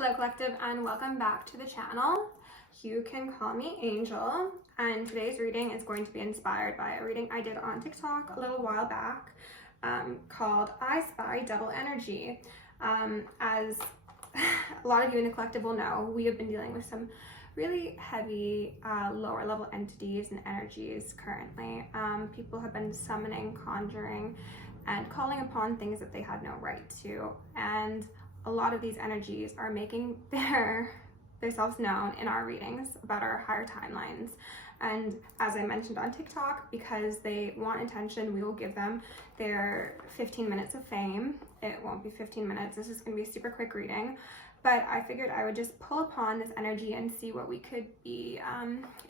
Hello collective, and welcome back to the channel. You can call me Angel, and today's reading is going to be inspired by a reading I did on TikTok a little while back called I Spy Double Energy. As a lot of you in the collective will know, we have been dealing with some really heavy lower level entities and energies currently. People have been summoning, conjuring, and calling upon things that they had no right to, and a lot of these energies are making themselves known in our readings about our higher timelines. And as I mentioned on TikTok, because they want attention, we will give them their 15 minutes of fame. It won't be 15 minutes. This is going to be a super quick reading, but I figured I would just pull upon this energy and see what we could be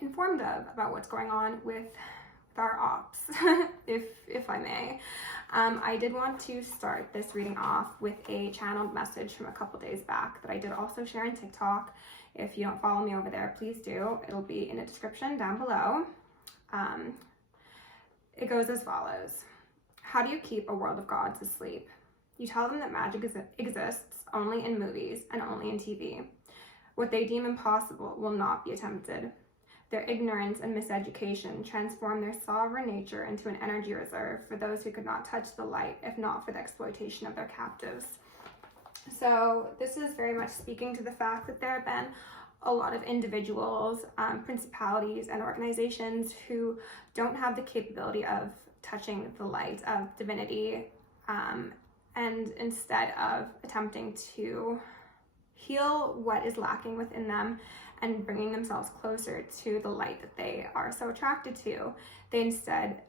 informed of about what's going on with our ops, if I may. I did want to start this reading off with a channeled message from a couple days back that I did also share on TikTok. If you don't follow me over there, please do. It'll be in the description down below. It goes as follows. How do you keep a world of gods asleep? You tell them that magic exists only in movies and only in TV. What they deem impossible will not be attempted. Their ignorance and miseducation transform their sovereign nature into an energy reserve for those who could not touch the light if not for the exploitation of their captives. So this is very much speaking to the fact that there have been a lot of individuals, principalities, and organizations who don't have the capability of touching the light of divinity, and instead of attempting to heal what is lacking within them and bringing themselves closer to the light that they are so attracted to, they instead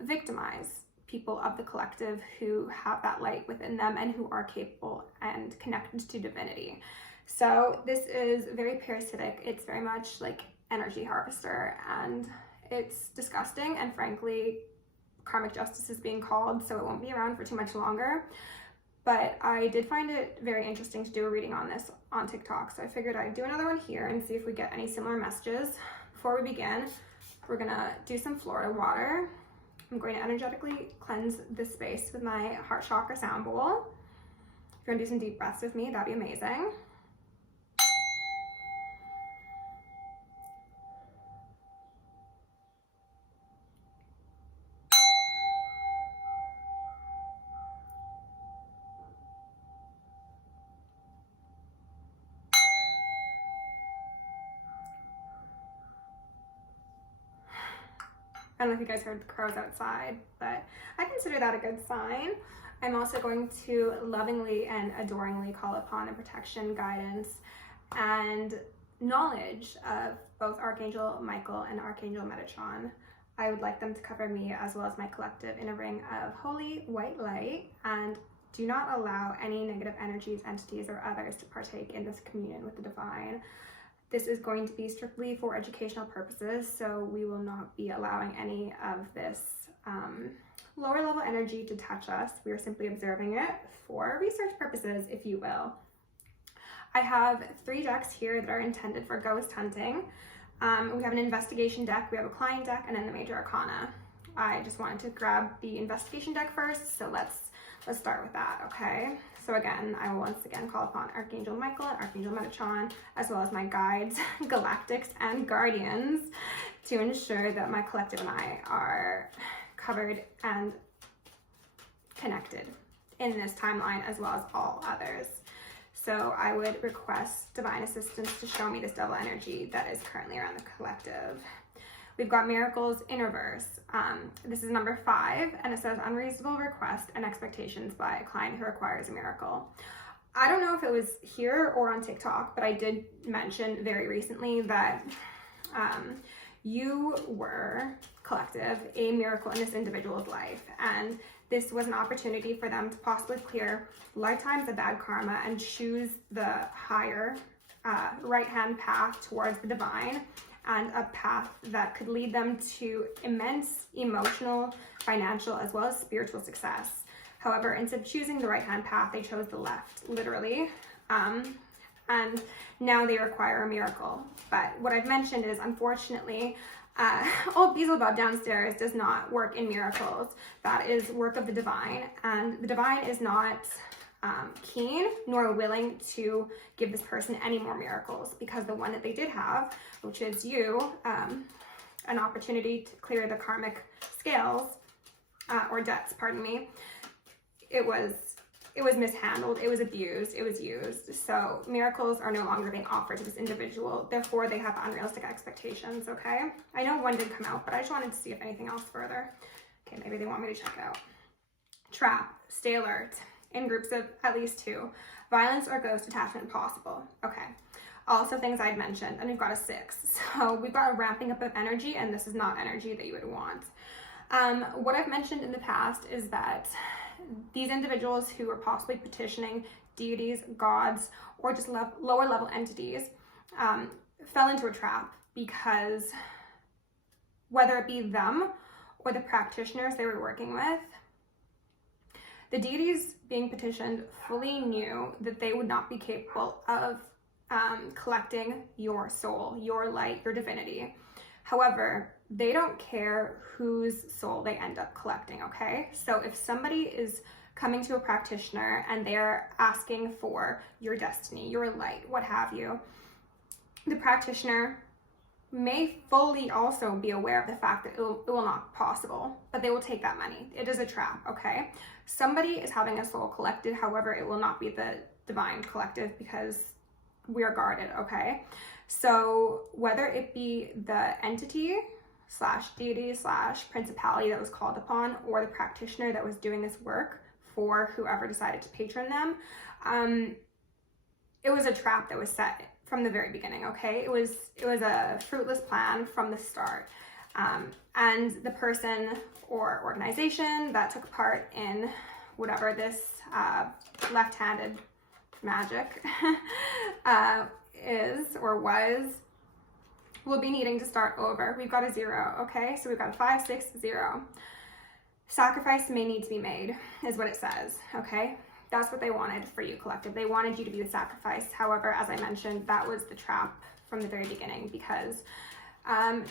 victimize people of the collective who have that light within them and who are capable and connected to divinity. So this is very parasitic. It's very much like energy harvester, and it's disgusting, and frankly, karmic justice is being called, so it won't be around for too much longer. But I did find it very interesting to do a reading on this on TikTok, so I figured I'd do another one here and see if we get any similar messages. Before we begin, we're gonna do some Florida water. I'm going to energetically cleanse this space with my heart chakra sound bowl. If you want to do some deep breaths with me, that'd be amazing. I don't know if you guys heard the crows outside, but I consider that a good sign. I'm also going to lovingly and adoringly call upon the protection, guidance, and knowledge of both Archangel Michael and Archangel Metatron. I would like them to cover me as well as my collective in a ring of holy white light, and do not allow any negative energies, entities, or others to partake in this communion with the divine. This is going to be strictly for educational purposes, so we will not be allowing any of this lower level energy to touch us. We are simply observing it for research purposes, if you will. I have 3 decks here that are intended for ghost hunting. We have an investigation deck, we have a client deck, and then the major arcana. I just wanted to grab the investigation deck first, so let's start with that, okay? So again, I will once again call upon Archangel Michael and Archangel Metatron, as well as my guides, galactics, and guardians, to ensure that my collective and I are covered and connected in this timeline, as well as all others. So I would request divine assistance to show me this double energy that is currently around the collective. We've got miracles in reverse. This is number 5, and it says unreasonable request and expectations by a client who requires a miracle. I don't know if it was here or on TikTok, but I did mention very recently that you were, collective, a miracle in this individual's life, and this was an opportunity for them to possibly clear lifetimes of bad karma and choose the higher right-hand path towards the divine, and a path that could lead them to immense emotional, financial, as well as spiritual success. However, instead of choosing the right-hand path, they chose the left, literally. And now they require a miracle. But what I've mentioned is, unfortunately, old Beelzebub downstairs does not work in miracles. That is work of the divine, and the divine is not keen nor willing to give this person any more miracles, because the one that they did have, which is you, an opportunity to clear the karmic scales, or debts, pardon me, it was mishandled, it was abused, it was used. So miracles are no longer being offered to this individual. Therefore, they have unrealistic expectations, okay? I know one did come out, but I just wanted to see if anything else further. Okay, maybe they want me to check it out. Trap, stay alert, in groups of at least 2. Violence or ghost attachment possible. Okay. Also things I'd mentioned, and we've got a 6. So we've got a ramping up of energy, and this is not energy that you would want. What I've mentioned in the past is that these individuals who are possibly petitioning deities, gods, or just lower level entities fell into a trap, because whether it be them or the practitioners they were working with, the deities being petitioned fully knew that they would not be capable of collecting your soul, your light, your divinity. However, they don't care whose soul they end up collecting, okay? So if somebody is coming to a practitioner and they're asking for your destiny, your light, what have you, the practitioner may fully also be aware of the fact that it will not be possible, but they will take that money. It is a trap, okay? Somebody is having a soul collected, however, it will not be the divine collective, because we are guarded, okay? So whether it be the entity / deity / principality that was called upon, or the practitioner that was doing this work for whoever decided to patron them, it was a trap that was set from the very beginning, okay? It was a fruitless plan from the start. And the person or organization that took part in whatever this left-handed magic is or was, will be needing to start over. We've got a 0, okay? So we've got a 5, 6, 0. Sacrifice may need to be made, is what it says, okay? That's what they wanted for you, collective. They wanted you to be the sacrifice. However, as I mentioned, that was the trap from the very beginning, because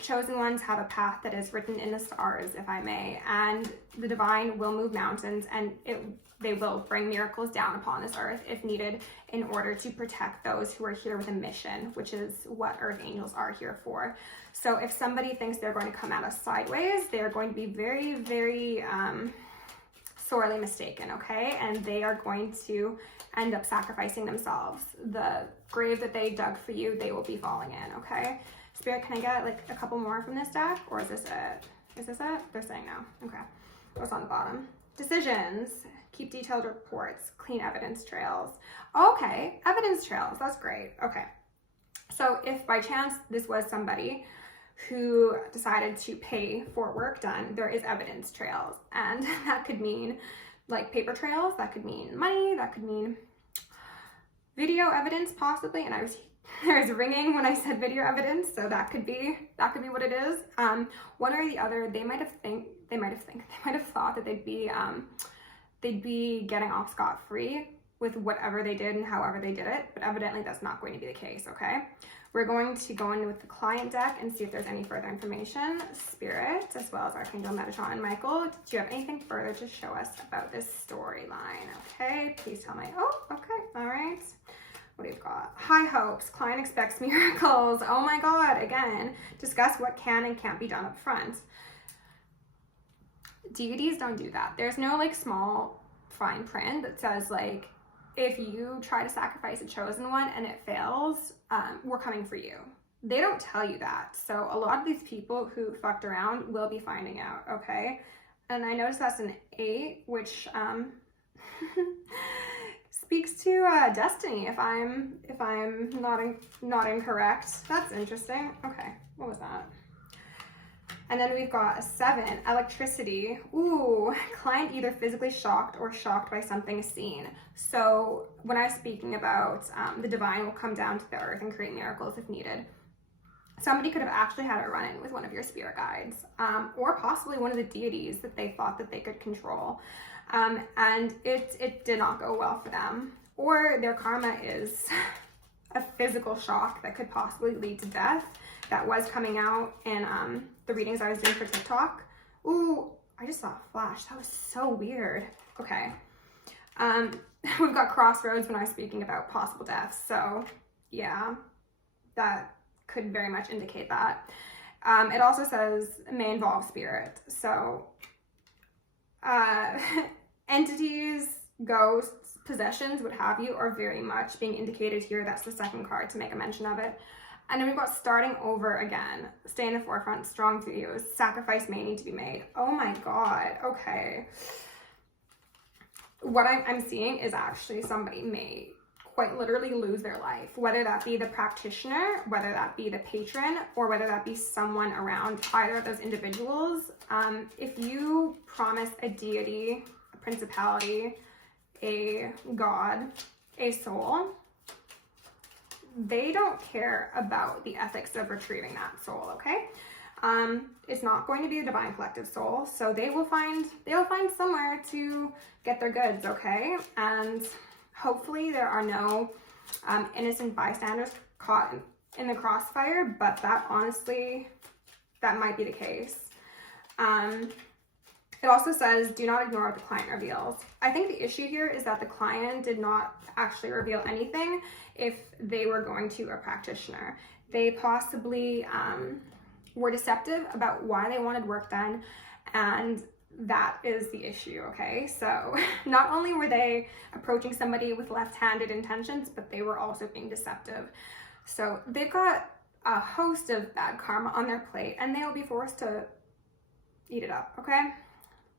chosen ones have a path that is written in the stars, if I may, and the divine will move mountains, and they will bring miracles down upon this earth if needed, in order to protect those who are here with a mission, which is what earth angels are here for. So if somebody thinks they're going to come at us sideways, they're going to be very, very sorely mistaken, okay? And they are going to end up sacrificing themselves. The grave that they dug for you, they will be falling in, okay? Spirit, can I get like a couple more from this deck, or is this it? Is this it? They're saying no. Okay. What's on the bottom? Decisions. Keep detailed reports. Clean evidence trails. Okay, evidence trails. That's great. Okay. So if by chance this was somebody who decided to pay for work done, there is evidence trails, and that could mean like paper trails, that could mean money, that could mean video evidence possibly, and there was ringing when I said video evidence, so that could be what it is. One or the other. They might have thought that they'd be getting off scot-free with whatever they did and however they did it, but evidently that's not going to be the case, okay? We're going to go in with the client deck and see if there's any further information. Spirit, as well as Archangel Metatron and Michael, do you have anything further to show us about this storyline? Okay, please tell me. Oh, okay, all right. What do you got? High hopes. Client expects miracles. Oh my God, again. Discuss what can and can't be done up front. Deities don't do that. There's no like small fine print that says like, if you try to sacrifice a chosen one and it fails, we're coming for you. They don't tell you that. So a lot of these people who fucked around will be finding out, okay? And I noticed that's an 8, which speaks to destiny, if I'm not incorrect. That's interesting. Okay, what was that? And then we've got a 7, electricity. Ooh, client either physically shocked or shocked by something seen. So when I was speaking about the divine will come down to the earth and create miracles if needed, somebody could have actually had a run-in with one of your spirit guides, or possibly one of the deities that they thought that they could control. And it did not go well for them. Or their karma is a physical shock that could possibly lead to death. That was coming out in the readings I was doing for TikTok. Ooh, I just saw a flash. That was so weird. Okay. We've got crossroads when I was speaking about possible deaths. So yeah, that could very much indicate that. It also says may involve spirit. So entities, ghosts, possessions, what have you, are very much being indicated here. That's the second card to make a mention of it. And then we've got starting over again, stay in the forefront, strong views, sacrifice may need to be made. Oh my God, okay. What I'm seeing is actually somebody may quite literally lose their life, whether that be the practitioner, whether that be the patron, or whether that be someone around either of those individuals. If you promise a deity, a principality, a god, a soul, they don't care about the ethics of retrieving that soul, okay? It's not going to be a divine collective soul, so they'll find somewhere to get their goods, okay? And hopefully there are no innocent bystanders caught in the crossfire, but that honestly, that might be the case. It also says, do not ignore what the client reveals. I think the issue here is that the client did not actually reveal anything if they were going to a practitioner. They possibly were deceptive about why they wanted work done, and that is the issue, okay? So not only were they approaching somebody with left-handed intentions, but they were also being deceptive. So they've got a host of bad karma on their plate, and they'll be forced to eat it up, okay?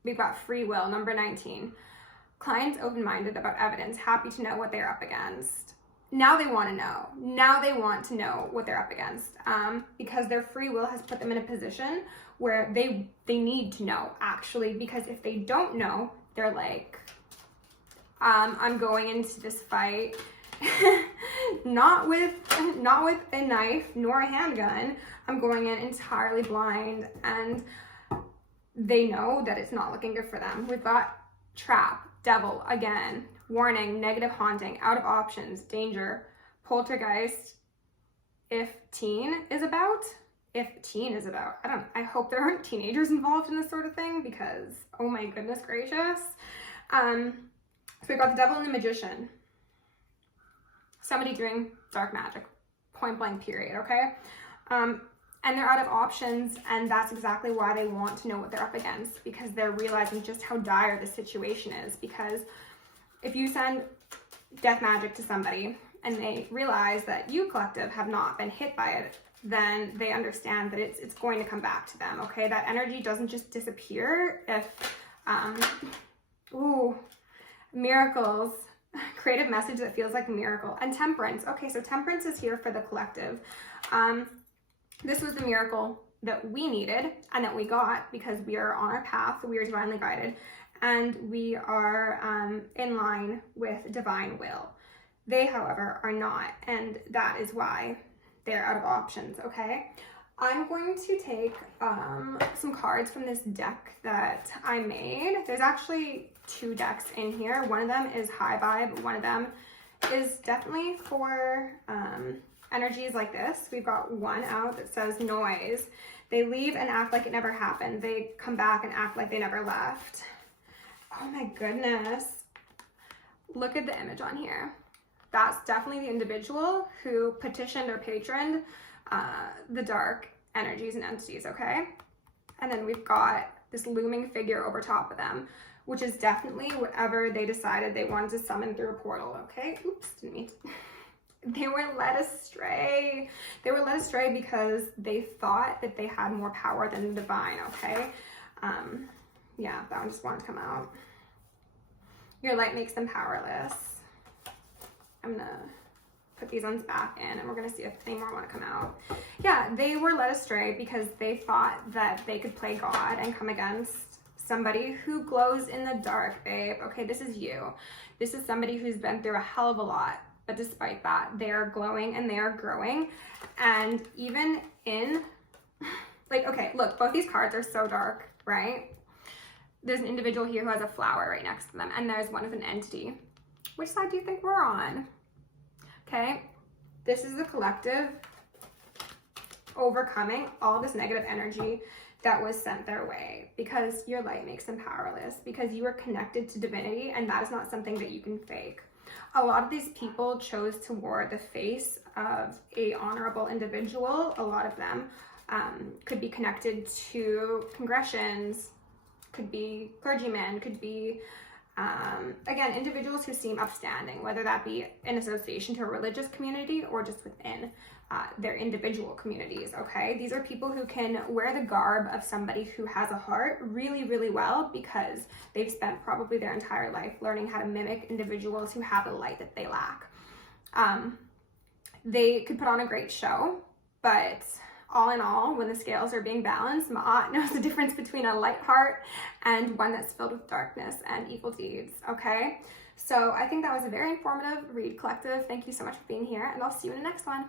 We've got free will, number 19. Clients open-minded about evidence, happy to know what they're up against. Now they want to know. Now they want to know what they're up against, because their free will has put them in a position where they need to know, actually, because if they don't know, they're like, I'm going into this fight not with a knife nor a handgun. I'm going in entirely blind, and they know that it's not looking good for them. We've got trap, devil, again, warning, negative haunting, out of options, danger, poltergeist, if teen is about, I hope there aren't teenagers involved in this sort of thing, because, oh my goodness gracious. So we've got the devil and the magician. Somebody doing dark magic, point blank period, okay? And they're out of options, and that's exactly why they want to know what they're up against, because they're realizing just how dire the situation is. Because if you send death magic to somebody and they realize that you, collective, have not been hit by it, then they understand that it's going to come back to them, okay? That energy doesn't just disappear if, miracles, creative message that feels like a miracle. And temperance, okay, so temperance is here for the collective. This was the miracle that we needed and that we got because we are on our path, we are divinely guided, and we are in line with divine will. They, however, are not, and that is why they're out of options, okay? I'm going to take some cards from this deck that I made. There's actually 2 decks in here. One of them is high vibe, one of them is definitely for energies like this. We've got one out that says noise. They leave and act like it never happened. They come back and act like they never left. Oh my goodness. Look at the image on here. That's definitely the individual who petitioned or patroned the dark energies and entities, okay? And then we've got this looming figure over top of them, which is definitely whatever they decided they wanted to summon through a portal, okay? Oops, didn't mean to. They were led astray. They were led astray because they thought that they had more power than the divine, okay? Yeah, that one just wanted to come out. Your light makes them powerless. I'm gonna put these ones back in and we're gonna see if any more want to come out. Yeah, they were led astray because they thought that they could play God and come against somebody who glows in the dark, babe. Okay, this is you. This is somebody who's been through a hell of a lot. But despite that, they are glowing and they are growing. And even in, like, okay, look, both these cards are so dark, right? There's an individual here who has a flower right next to them, and there's one with an entity. Which side do you think we're on? Okay, this is the collective overcoming all this negative energy. that was sent their way, because your light makes them powerless, because you are connected to divinity, and that is not something that you can fake. A lot of these people chose to wear the face of a honorable individual. A lot of them could be connected to congressions, could be clergymen, could be again, individuals who seem upstanding, whether that be in association to a religious community or just within their individual communities, okay? These are people who can wear the garb of somebody who has a heart really, really well, because they've spent probably their entire life learning how to mimic individuals who have a light that they lack. They could put on a great show, but all in all, when the scales are being balanced, Ma'at knows the difference between a light heart and one that's filled with darkness and evil deeds, okay? So I think that was a very informative read, collective. Thank you so much for being here, and I'll see you in the next one.